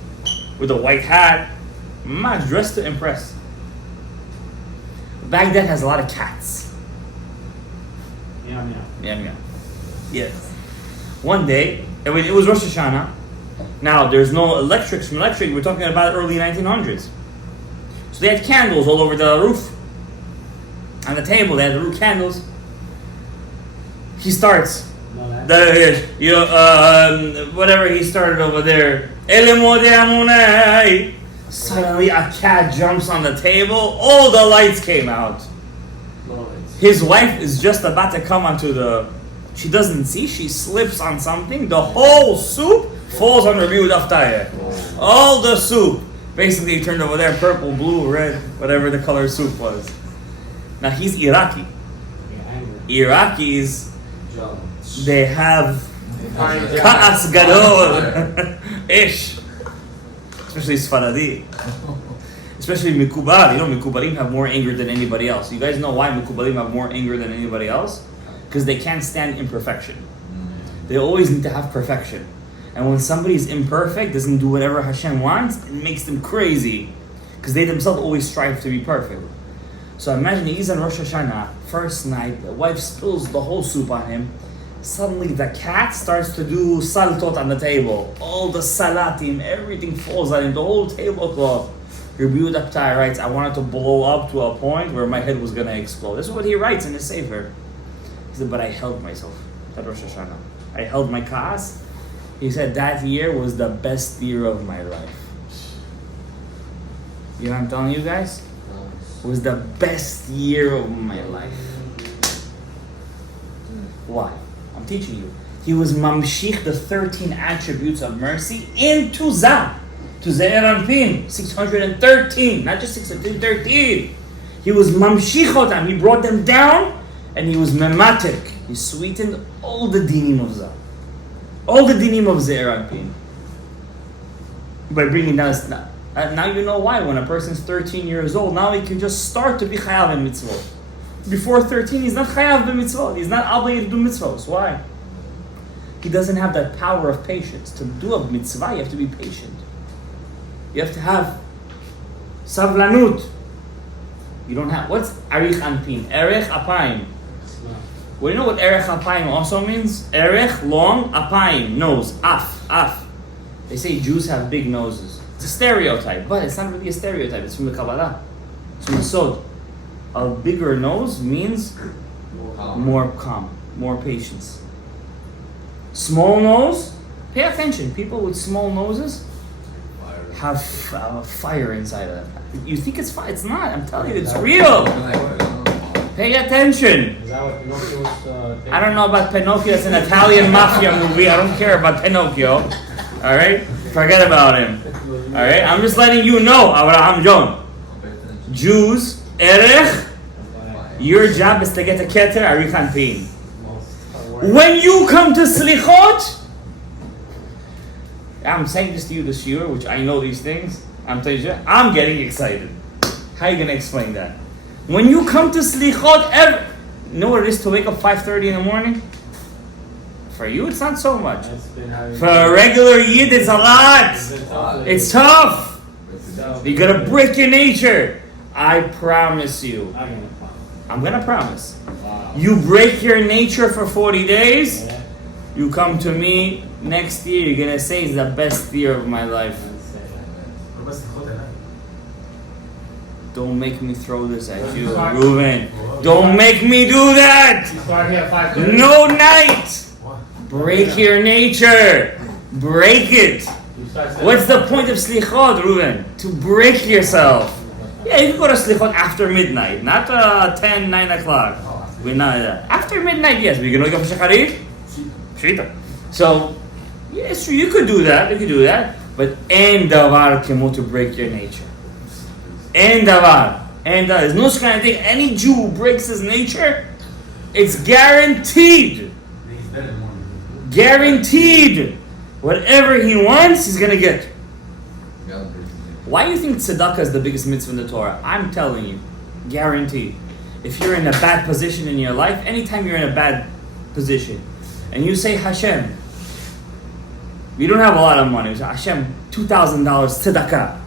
With a white hat. Dressed to impress. Baghdad has a lot of cats. Yeah. Yes. One day, it was Rosh Hashanah. Now, there's no electrics from electric. We're talking about early 1900s. So they had candles all over the roof. On the table, they had the roof candles. He starts. Whatever he started over there. Suddenly, a cat jumps on the table. All the lights came out. His wife is just about to come onto the... She doesn't see. She slips on something. The whole soup falls on Rabbi Yehuda Ptaya. All the soup. Basically, he turned over there, purple, blue, red, whatever the color soup was. Now, he's Iraqi. Iraqis, they have Ka'as Gadol. Ish. Especially Sfaradi. Especially Mikubal. You know, Mikubalim have more anger than anybody else. You guys know why Mikubalim have more anger than anybody else? Because they can't stand imperfection. They always need to have perfection. And when somebody's imperfect, doesn't do whatever Hashem wants, it makes them crazy. Because they themselves always strive to be perfect. So imagine he's on Rosh Hashanah, first night, the wife spills the whole soup on him. Suddenly the cat starts to do Selichot on the table. All the salatim, everything falls on him, the whole tablecloth. Rabbi Yehuda Ptaya writes, I wanted to blow up to a point where my head was going to explode. This is what he writes in his Sefer. He said, but I held myself at Rosh Hashanah. I held my kaas. He said, that year was the best year of my life. You know what I'm telling you guys? It was the best year of my life. Why? I'm teaching you. He was mamshich the 13 attributes of mercy into Zah. To Ze'er Anpin, 613, not just 613. He was mamshichotam, he brought them down, and he was mematik. He sweetened all the dinim of Zah. All the dinim of Ze'er Anpin. By bringing down, now you know why. When a person's 13 years old, now he can just start to be chayav in mitzvot. Before 13, he's not chayav in mitzvot. He's not obligated to do mitzvot. Why? He doesn't have that power of patience. To do a mitzvah, you have to be patient. You have to have savlanut. You don't have, what's arich anpin? Erech apayim. Well, you know what erech apayim also means? Erech, long, apayim, nose, af. They say Jews have big noses. It's a stereotype, but it's not really a stereotype. It's from the Kabbalah. It's from the Sod. A bigger nose means more calm, more patience. Small nose, pay attention. People with small noses have fire inside of them. You think it's fire? It's not. I'm telling you, it's real. Pay attention. Is that what Pinocchio was? I don't know about Pinocchio. It's an Italian mafia movie. I don't care about Pinocchio. All right? Forget about him. All right? I'm just letting you know, Abraham John. Jews, erech, your job is to get a keter, arich anpin. When you come to Slichot, I'm saying this to you this year, which I know these things. I'm telling you, I'm getting excited. How are you going to explain that? When you come to Slichot, you know what it is to wake up 5:30 in the morning? For you, it's not so much. For a regular Yid, it's a lot. It's tough. You got to break your nature. I promise you. I'm going to promise. You break your nature for 40 days, you come to me next year, you're going to say it's the best year of my life. Don't make me throw this at you, Reuven. Don't make me do that. No night. Break your nature. Break it. What's the point of Slichot, Reuven? To break yourself. Yeah, you can go to Slichot after midnight, not 10, 9 o'clock. We're not after midnight. Yes, we're gonna go for Shacharit. Shita. So, yes, yeah, you could do that. You could do that. But en davar kemo to break your nature. En davar. And there's no kind of thing. Any Jew who breaks his nature, it's guaranteed. Guaranteed. Whatever he wants, he's gonna get. Why do you think tzedakah is the biggest mitzvah in the Torah? I'm telling you, guaranteed. If you're in a bad position in your life, anytime you're in a bad position, and you say, Hashem, we don't have a lot of money. Say, Hashem, $2,000 tzedakah.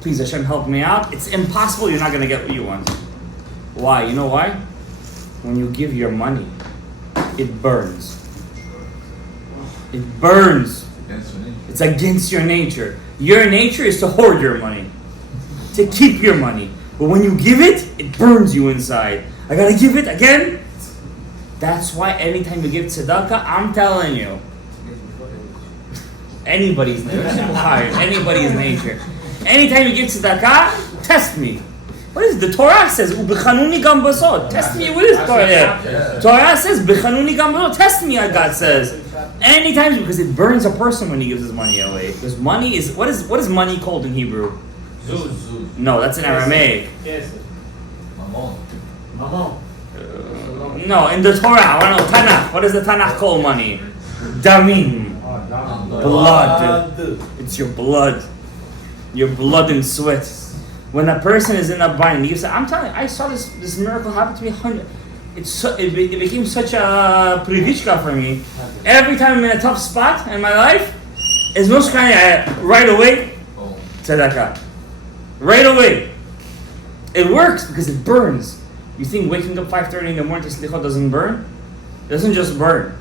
Please, Hashem, help me out. It's impossible. You're not going to get what you want. Why? You know why? When you give your money, it burns. It burns. It's against your nature. Your nature is to hoard your money, to keep your money. But when you give it, it burns you inside. I gotta give it again. That's why anytime you give tzedakah, I'm telling you, anybody's nature. Anybody's nature. Anytime you give tzedakah, test me. What is it? The Torah says, "Ubechanuni gam basod." Test me. What is Torah? Torah says, "Bechanuni gam basod." Test me, God says. Anytime, because it burns a person when he gives his money away. Because money is what is money called in Hebrew? Zuz. No, that's in Aramaic. Yes. Mamon. No, in the Torah, I want to know Tanakh. What does the Tanakh call money? Damim. Blood. It's your blood. Your blood and sweat. When a person is in a bind, you say, I'm telling you, I saw this miracle happen to me 100. It became such a privichka for me. Every time I'm in a tough spot in my life, it's no kind right away, tzedakah. Right away. It works because it burns. You think waking up 5:30 in the morning to Slichot doesn't burn? It doesn't just burn.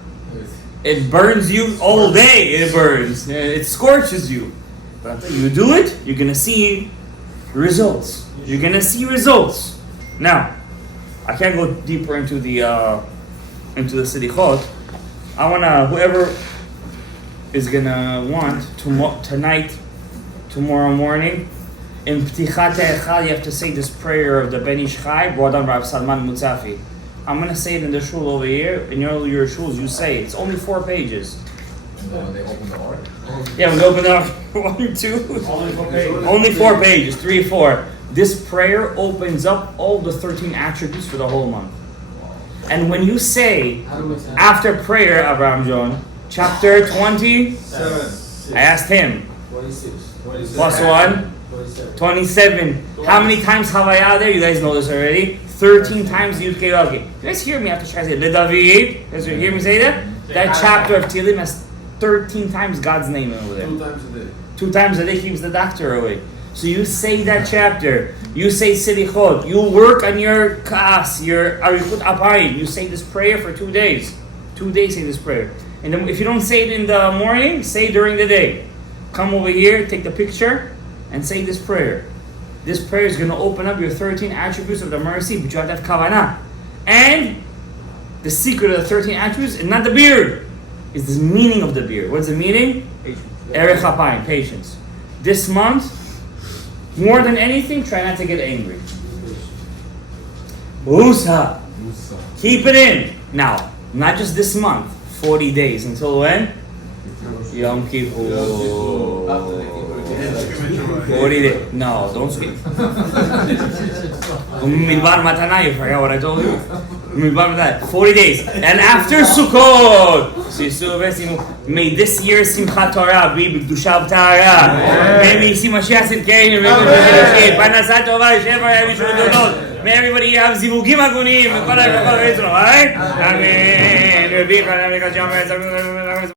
It burns you all day. It burns. It scorches you. But until you do it, you're going to see results. You're going to see results. Now, I can't go deeper into the Selichot. I want to, whoever is going to want, tonight, tomorrow morning, in Ptichat Echad, you have to say this prayer of the Ben Ish Chai, brought on Rav Salman Mutzafi. I'm going to say it in the shul over here. In all your shuls, you say it. It's only 4 pages. When they open the door? Yeah, when they open the 1, 2. Only 4 pages, 3, 4. This prayer opens up all the 13 attributes for the whole month. And when you say, after prayer, Abraham John, chapter 27, I asked him, 26. plus 1, 27. How many times have I out there? You guys know this already. 13 times the Yud-Kei Vav-Kei. You guys hear me after I say Le-David? You guys hear me say that? That chapter of Tehillim has 13 times God's name over there. 2 times a day. 2 times a day keeps the doctor away. So you say that chapter, you say Selichot, you work on your Kaas, your Arichut Apayim, you say this prayer for 2 days. 2 days say this prayer. And then if you don't say it in the morning, say it during the day. Come over here, take the picture, and say this prayer. This prayer is going to open up your 13 attributes of the mercy, but you have to have kavanah. And the secret of the 13 attributes is not the beard, it's the meaning of the beard. What's the meaning? Erech Apayim, patience. This month, more than anything, try not to get angry. Usa. Keep it in. Now, not just this month, 40 days. Until when? Yom Kippur. 40 days. No, don't speak. Midbar Matana, you forgot what I told you? Midbar Matana, 40 days. And after Sukkot, may this year Simchat Torah be B'Kedusha V'Tahara. May we see Mashiach Tzidkeinu, Parnasat Tova, Shefa Yavim Shuludonot. May everybody here have Zivugim Agunim. Alright? Amen.